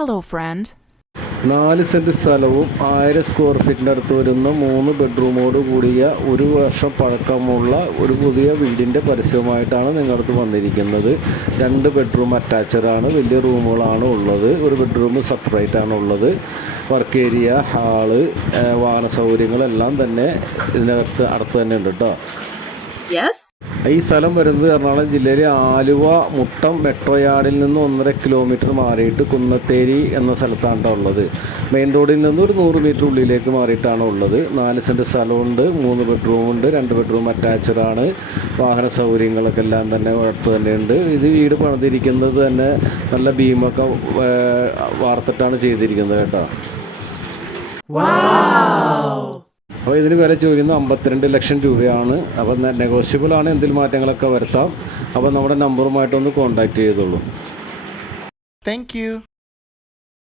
Hello, friend. 4 cent സ്ഥലവും 1000 square ഫീറ്റിൻ്റെ അടുത്ത് വരുന്ന 3 ബെഡ്റൂമോട് കൂടിയ 1 വർഷം പഴക്കമുള്ള ഒരു പുതിയ വീടിൻ്റെ പരസ്യവുമായിട്ടാണ് നിങ്ങളടുത്ത് വന്നിരിക്കുന്നത്. 2 ബെഡ്റൂം അറ്റാച്ചഡാണ്, വലിയ റൂമുകളാണ് ഉള്ളത്. ഒരു ബെഡ്റൂം സെപ്പറേറ്റ് ആണ് ഉള്ളത്. വർക്ക് ഏരിയ, ഹാള്, വാഹന സൗകര്യങ്ങളെല്ലാം തന്നെ ഇതിനകത്ത് അടുത്ത് തന്നെ ഉണ്ട് കേട്ടോ. ഈ സ്ഥലം വരുന്നത് എറണാകുളം ജില്ലയിലെ ആലുവ മുട്ടം മെട്രോ യാർഡിൽ നിന്ന് 1.5 കിലോമീറ്റർ മാറിയിട്ട് കുന്നത്തേരി എന്ന സ്ഥലത്താണ് ഉള്ളത്. മെയിൻ റോഡിൽ നിന്ന് ഒരു 100 മീറ്റർ ഉള്ളിലേക്ക് മാറിയിട്ടാണ് ഉള്ളത്. 4 സെൻറ്റ് സ്ഥലമുണ്ട്, 3 ബെഡ്റൂമുണ്ട്, 2 ബെഡ്റൂം അറ്റാച്ചഡാണ്. വാഹന സൗകര്യങ്ങളൊക്കെ എല്ലാം തന്നെ അടുത്ത് തന്നെയുണ്ട്. ഇത് വീട് പണിതിരിക്കുന്നത് തന്നെ നല്ല ബീമൊക്കെ വാർത്തിട്ടാണ് ചെയ്തിരിക്കുന്നത് കേട്ടോ. അപ്പോൾ ഇതിന് വില ചോദിക്കുന്നത് 52 ലക്ഷം രൂപയാണ്. അപ്പോൾ നെഗോഷ്യബിൾ ആണ്, എന്തെങ്കിലും മാറ്റങ്ങളൊക്കെ വരുത്താം. അപ്പോൾ നമ്മുടെ നമ്പറുമായിട്ടൊന്ന് കോൺടാക്റ്റ് ചെയ്തോളൂ. Thank you.